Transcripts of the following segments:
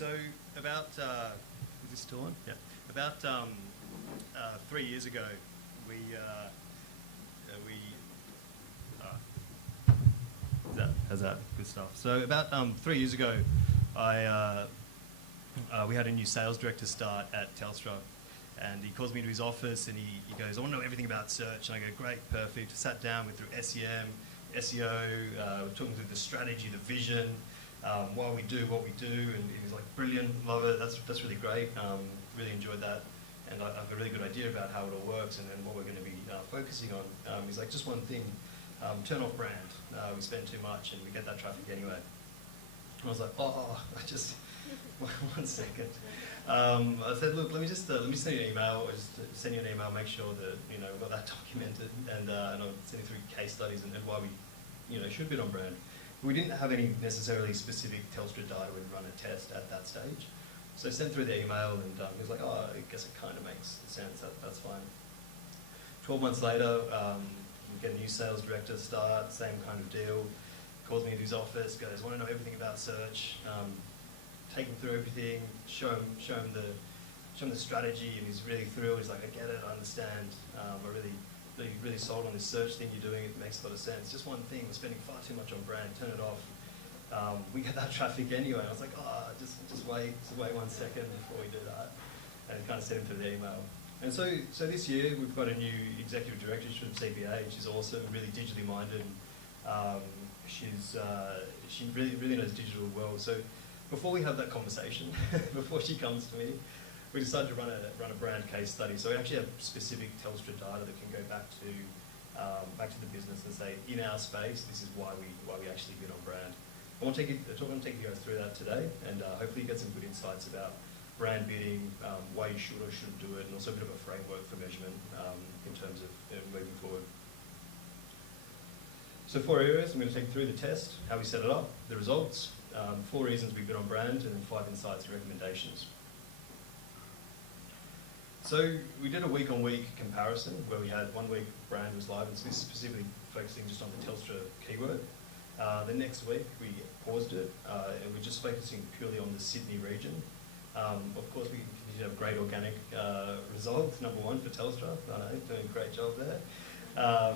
So about, is this still on? Yeah. About 3 years ago, how's that? Good stuff. So about 3 years ago, we had a new sales director start at Telstra, and he calls me to his office and he goes, I want to know everything about search. And I go, great, perfect. Sat down, went through SEM, SEO, talking through the strategy, the vision, why we do what we do, and he was like, brilliant, love it, that's really great, really enjoyed that, and I have a really good idea about how it all works and then what we're going to be focusing on. He's like, just one thing, turn off brand, we spend too much and we get that traffic anyway. And I was like, I just, one second. I said, look, let me send you an email, make sure that, we've got that documented, and I'll send you through case studies and why we, should bid on brand. We didn't have any necessarily specific Telstra data. We'd run a test at that stage. So I sent through the email and he was like, I guess it kind of makes sense, that's fine. 12 months later, we get a new sales director start, same kind of deal. Calls me to his office, goes, I want to know everything about search, take him through everything, show him the strategy, and he's really thrilled. He's like, I get it, I understand, I really sold on this search thing you're doing, it makes a lot of sense. Just one thing, we're spending far too much on brand, turn it off. We get that traffic anyway. I was like, just wait 1 second before we do that. And kind of sent him through the email. And so this year we've got a new executive director. She's from CPA. She's awesome, really digitally minded. She really knows digital well. So before we have that conversation, before she comes to me, we decided to run a brand case study. So we actually have specific Telstra data that can go back to the business and say, in our space, this is why we actually bid on brand. I want to take you guys through that today, and hopefully you get some good insights about brand bidding, why you should or shouldn't do it, and also a bit of a framework for measurement in terms of moving forward. So 4 areas, I'm going to take you through the test, how we set it up, the results, 4 reasons we bid on brand, and then 5 insights and recommendations. So we did a week-on-week comparison where we had 1 week brand was live, and so this is specifically focusing just on the Telstra keyword. The next week we paused it, and we're just focusing purely on the Sydney region. Of course, we continue to have great organic results, number 1 for Telstra. I know, doing a great job there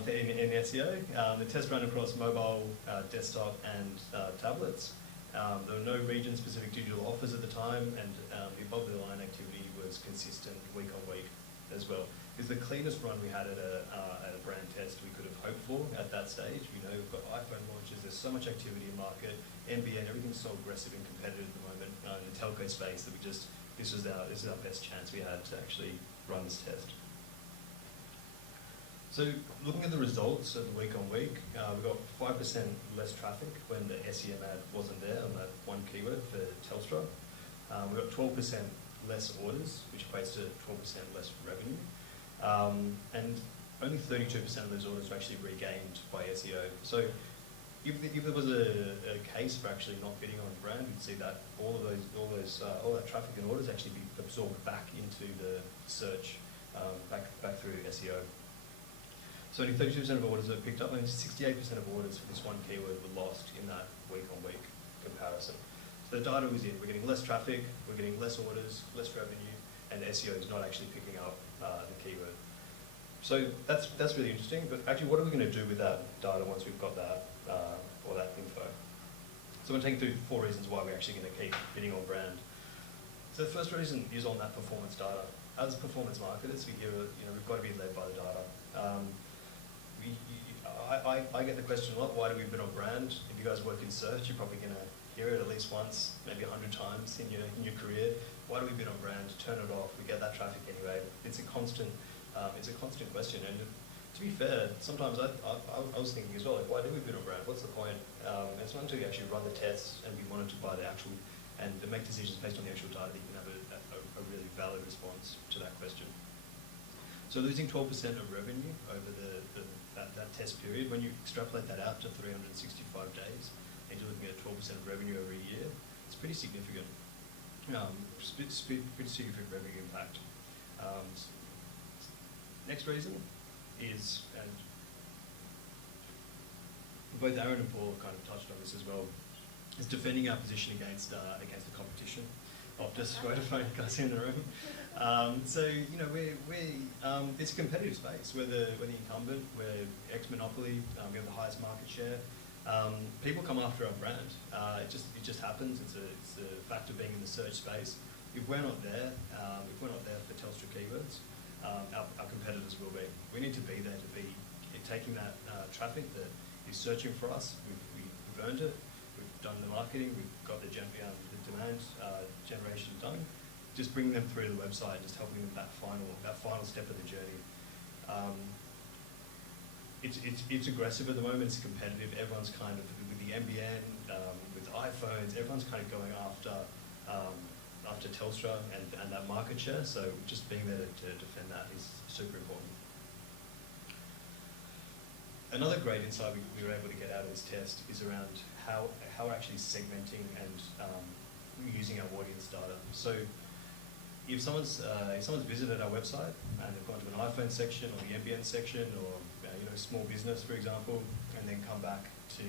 in SEO. The test ran across mobile, desktop, and tablets. There were no region-specific digital offers at the time, and the above-the-line activity was consistent week on week as well. It's the cleanest run we had at a brand test we could have hoped for at that stage. We know we've got iPhone launches, there's so much activity in market, NBN, everything's so aggressive and competitive at the moment in the telco space that this is our best chance we had to actually run this test. So looking at the results of the week on week, we got 5% less traffic when the SEM ad wasn't there on that 1 keyword for Telstra. We got 12% less orders, which equates to 12% less revenue. And only 32% of those orders were actually regained by SEO. So if there was a case for actually not bidding on brand, we'd see that all that traffic and orders actually be absorbed back into the search, back through SEO. So only 32% of orders were picked up, and 68% of orders for this 1 keyword were lost in that week-on-week comparison. So the data was in. We're getting less traffic, we're getting less orders, less revenue, and SEO is not actually picking up the keyword. So that's really interesting. But actually, what are we going to do with that data once we've got that or that info? So I'm going to take you through 4 reasons why we're actually going to keep bidding on brand. So the first reason is on that performance data. As performance marketers, we've got to be led by the data. I get the question a lot, why do we bid on brand? If you guys work in search, you're probably going to hear it at least once, maybe 100 times in your career. Why do we bid on brand? Turn it off. We get that traffic anyway. It's a constant question. And to be fair, sometimes I was thinking as well, like, why do we bid on brand? What's the point? It's not until you actually run the tests and be monitored by the actual, and make decisions based on the actual data that you can have a really valid response to that question. So losing 12% of revenue over that test period, when you extrapolate that out to 365 days, and you're looking at 12% of revenue over a year, it's pretty significant. Pretty significant revenue impact. Next reason is, and both Aaron and Paul kind of touched on this as well, is defending our position against the competition. Optus, Vodafone, guys in the room. So you know, it's a competitive space. We're the incumbent. We're ex-monopoly. We have the highest market share. People come after our brand. It just happens. It's a fact of being in the search space. If we're not there, for Telstra keywords, our competitors will be. We need to be there to be taking that traffic that is searching for us. We've earned it. We've done the marketing. We've got the demand generation done. Just bringing them through the website, just helping them that final step of the journey. It's aggressive at the moment. It's competitive. Everyone's kind of with the NBN, with iPhones. Everyone's kind of going after Telstra and that market share. So just being there to defend that is super important. Another great insight we were able to get out of this test is around how we're actually segmenting and using our audience data. So if someone's visited our website and they've gone to an iPhone section or the NBN section or small business, for example, and then come back to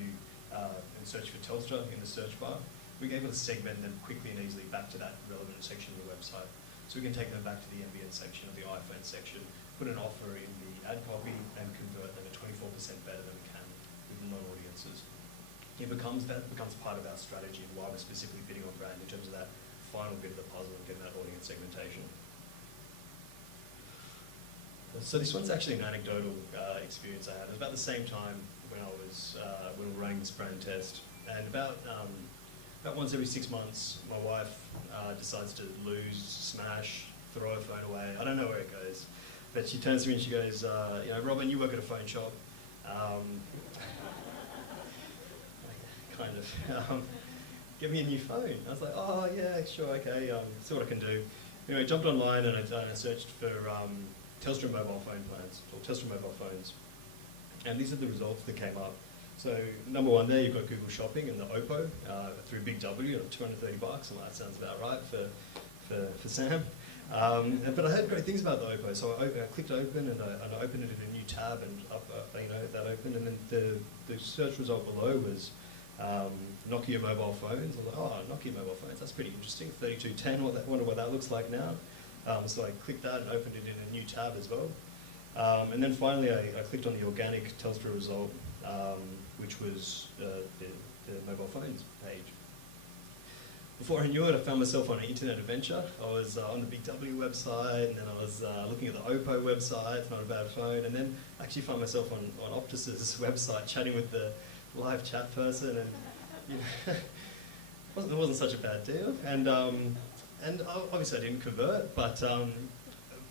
and search for Telstra in the search bar, we're able to segment them quickly and easily back to that relevant section of the website. So we can take them back to the NBN section or the iPhone section, put an offer in the ad copy, and convert them at 24% better than we can with non-audiences. That becomes part of our strategy and why we're specifically bidding on brand in terms of that final bit of the puzzle of getting that audience segmentation. So this one's actually an anecdotal experience I had. It was about the same time when we were running this brand test, and about once every 6 months, my wife decides to lose, smash, throw her phone away. I don't know where it goes, but she turns to me and she goes, Robin, you work at a phone shop. Give me a new phone. I was like, oh yeah, sure, okay, see what I can do. Anyway, I jumped online and I searched for Telstra mobile phone plans, or Telstra mobile phones. And these are the results that came up. So number one there, you've got Google Shopping and the Oppo through Big W at $230. And that sounds about right for Sam. But I heard great things about the Oppo, so I clicked open and I opened it in a new tab, and that opened, and then the search result below was Nokia mobile phones. I was like, oh, Nokia mobile phones, that's pretty interesting. 3210, wonder what that looks like now. So I clicked that and opened it in a new tab as well. And then finally I clicked on the organic Telstra result, which was the mobile phones page. Before I knew it, I found myself on an internet adventure. I was on the Big W website, and then I was looking at the Oppo website, it's not a bad phone, and then I actually found myself on Optus's website chatting with the live chat person, and it wasn't such a bad deal. And obviously I didn't convert, but a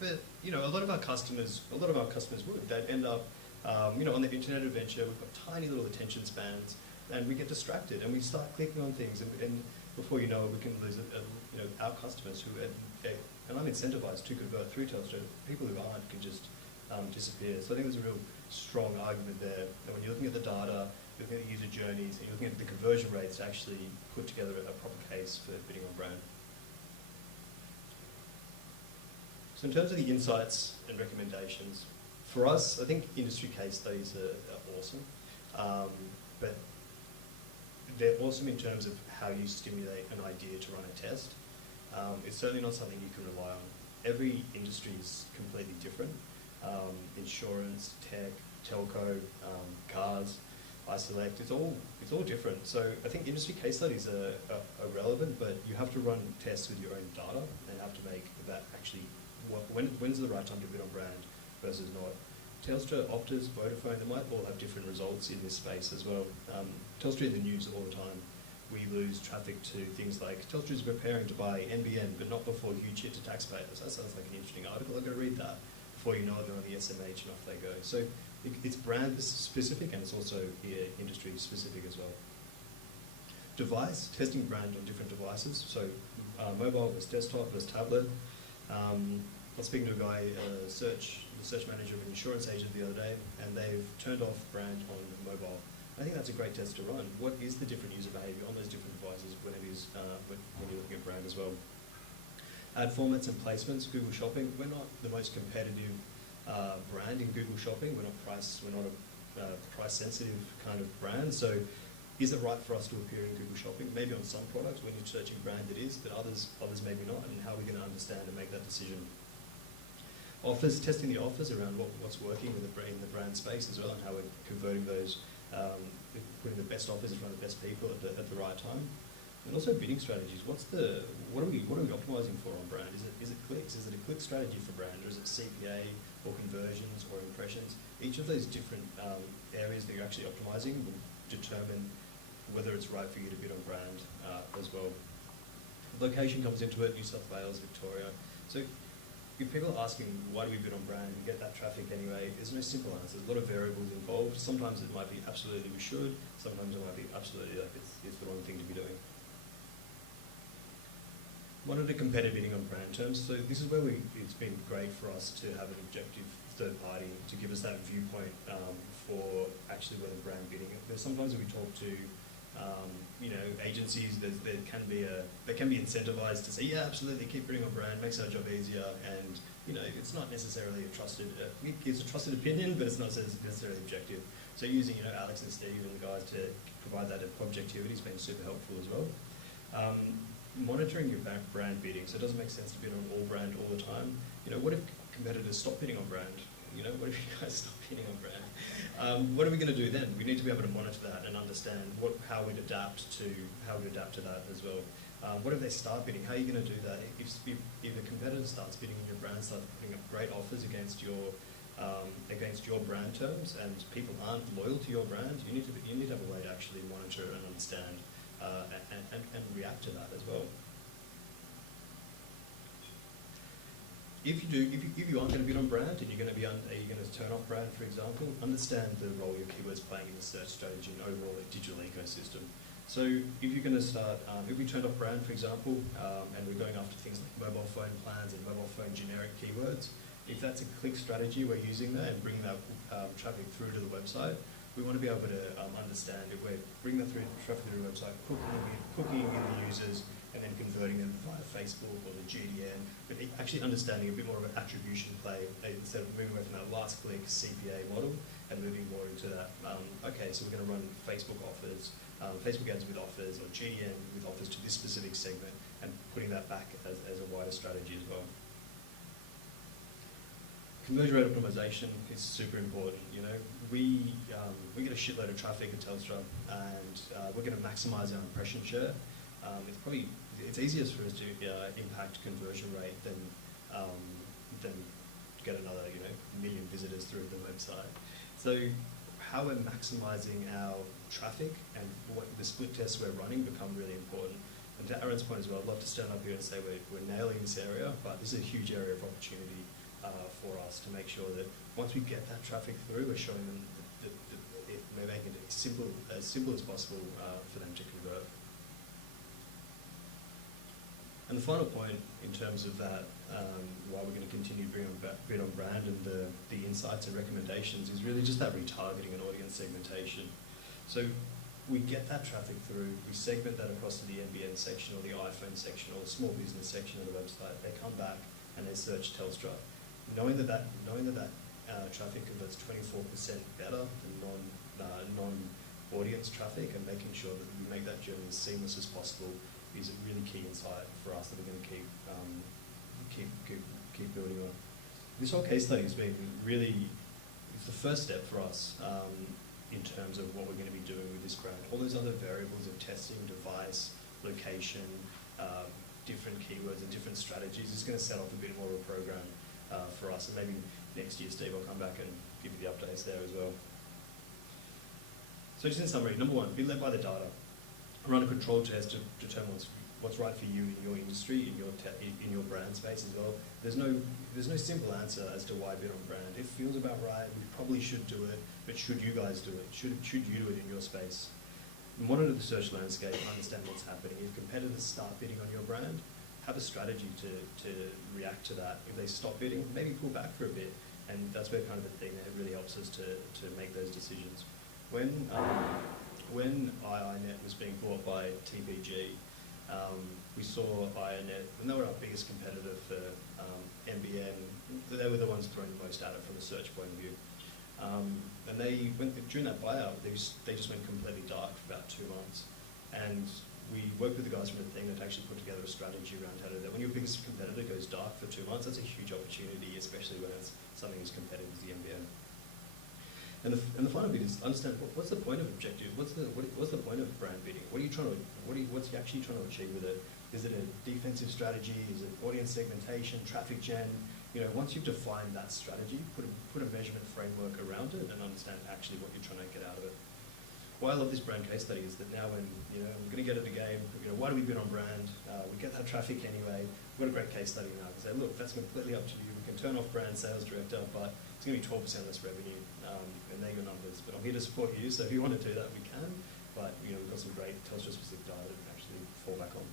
lot of our customers would. They'd end up on the internet adventure. We've got tiny little attention spans, and we get distracted, and we start clicking on things, and before you know it, we can lose our customers who, and I'm incentivized to convert through Telstra. People who aren't can just disappear. So I think there's a real strong argument there that when you're looking at the data, you're looking at the user journeys, and you're looking at the conversion rates to actually put together a proper case for bidding on brand. So in terms of the insights and recommendations, for us, I think industry case studies are awesome, but they're awesome in terms of how you stimulate an idea to run a test. It's certainly not something you can rely on. Every industry is completely different. Insurance, tech, telco, cars, iSelect, it's all different. So I think industry case studies are relevant, but you have to run tests with your own data and have to make that actually, when's the right time to bid on brand versus not. Telstra, Optus, Vodafone, they might all have different results in this space as well. Telstra in the news all the time. We lose traffic to things like Telstra is preparing to buy NBN, but not before huge hit to taxpayers. That sounds like an interesting article. I'm going to read that. Before you know it, they're on the SMH and off they go. So it's brand specific, and it's also industry specific as well. Device, testing brand on different devices. So mobile versus desktop versus tablet. I was speaking to a guy, the search manager of an insurance agent the other day, and they've turned off brand on mobile. I think that's a great test to run. What is the different user behavior on those different devices when you're looking at brand as well? Ad formats and placements, Google Shopping. We're not the most competitive brand in Google Shopping. We're not a price sensitive kind of brand. So Is it right for us to appear in Google Shopping? Maybe on some products, when you're searching brand it is, but others maybe not, and how are we going to understand and make that decision? Offers, testing the offers around what's working in the brand space as well, and how we're converting those, putting the best offers in front of the best people at the right time. And also bidding strategies. What are we optimizing for on brand? Is it clicks? Is it a click strategy for brand, or is it CPA or conversions or impressions? Each of those different areas that you're actually optimizing will determine whether it's right for you to bid on brand as well. Location comes into it, New South Wales, Victoria. So if people are asking why do we bid on brand, we get that traffic anyway, there's no simple answer. There's a lot of variables involved. Sometimes it might be absolutely we should, sometimes it might be absolutely like it's the wrong thing to be doing. Monitor competitive bidding on brand terms. So this is where it's been great for us to have an objective third party to give us that viewpoint for actually whether brand bidding. There's sometimes when we talk to agencies, they can be incentivized to say, yeah, absolutely, keep bidding on brand, makes our job easier, and it's not necessarily a trusted. It's a trusted opinion, but it's not necessarily objective. So using Alex and Steve and the guys to provide that objectivity has been super helpful as well. Monitoring your brand bidding, so it doesn't make sense to bid on all brand all the time. What if competitors stop bidding on brand? What if you guys stop bidding on brand? What are we going to do then? We need to be able to monitor that and understand how we'd adapt to that as well. What if they start bidding? How are you going to do that? If a competitor starts bidding on your brand, starts putting up great offers against your brand terms, and people aren't loyal to your brand, you need to have a way to actually monitor and understand and react to that as well. If you aren't going to bid on brand and are you going to turn off brand, for example, understand the role your keywords playing in the search strategy and overall digital ecosystem. So if you're going to start, if we turned off brand, for example, and we're going after things like mobile phone plans and mobile phone generic keywords, if that's a click strategy we're using there and bringing that traffic through to the website, we want to be able to understand if we're bringing that traffic through the website, hooking in the users, and then converting them via Facebook or the GDN, but actually understanding a bit more of an attribution play instead of moving away from that last click CPA model and moving more into that, okay, so we're going to run Facebook offers, Facebook ads with offers, or GDN with offers to this specific segment, and putting that back as a wider strategy as well. Conversion rate optimization is super important. We get a shitload of traffic at Telstra, and we're going to maximise our impression share. It's easiest for us to impact conversion rate than get another million visitors through the website. So how we're maximising our traffic and what the split tests we're running become really important. And to Aaron's point as well, I'd love to stand up here and say we're nailing this area, but this is a huge area of opportunity for us to make sure that once we get that traffic through, we're showing them that we're making it as simple as possible for them to convert. And the final point in terms of that, why we're going to continue to bid on brand and the insights and recommendations is really just that retargeting and audience segmentation. So we get that traffic through, we segment that across to the NBN section or the iPhone section or the small business section of the website. They come back and they search Telstra. Knowing that traffic converts 24% better than non-audience traffic, and making sure that we make that journey as seamless as possible is a really key insight for us that we're going to keep building on. This whole case study has been it's the first step for us in terms of what we're going to be doing with this brand. All those other variables of testing, device, location, different keywords and different strategies is going to set off a bit more of a program for us, and maybe next year, Steve, I'll come back and give you the updates there as well. So just in summary, number one, be led by the data. Run a control test to determine what's right for you in your industry, in your brand space as well. There's no simple answer as to why bid on brand. It feels about right, we probably should do it, but should you guys do it? Should you do it in your space? Monitor the search landscape, understand what's happening. If competitors start bidding on your brand, have a strategy to react to that. If they stop bidding, maybe pull back for a bit, and that's where kind of the thing that really helps us to make those decisions. When IINet was being bought by TPG, we saw IINet, and they were our biggest competitor for NBN. They were the ones throwing the most at it from a search point of view. And they went during that buyout, they just went completely dark for about 2 months. And we worked with the guys from the team that actually put together a strategy around how to do that. When your biggest competitor goes dark for 2 months, that's a huge opportunity, especially when it's something as competitive as the NBA. And the final bit is understand what's the point of objective? What's the point of brand bidding? What are you trying to? What's you actually trying to achieve with it? Is it a defensive strategy? Is it audience segmentation, traffic gen? You know, once you've defined that strategy, put a measurement framework around it and understand actually what you're trying to get out of it. Why I love this brand case study is that now when we're going to get at the game, why do we bid on brand? We get that traffic anyway. We've got a great case study now. We say, look, that's completely up to you. We can turn off brand sales director, but it's going to be 12% less revenue. And they're your numbers. But I'm here to support you, so if you want to do that, we can. But we've got some great Telstra-specific data that we can actually fall back on.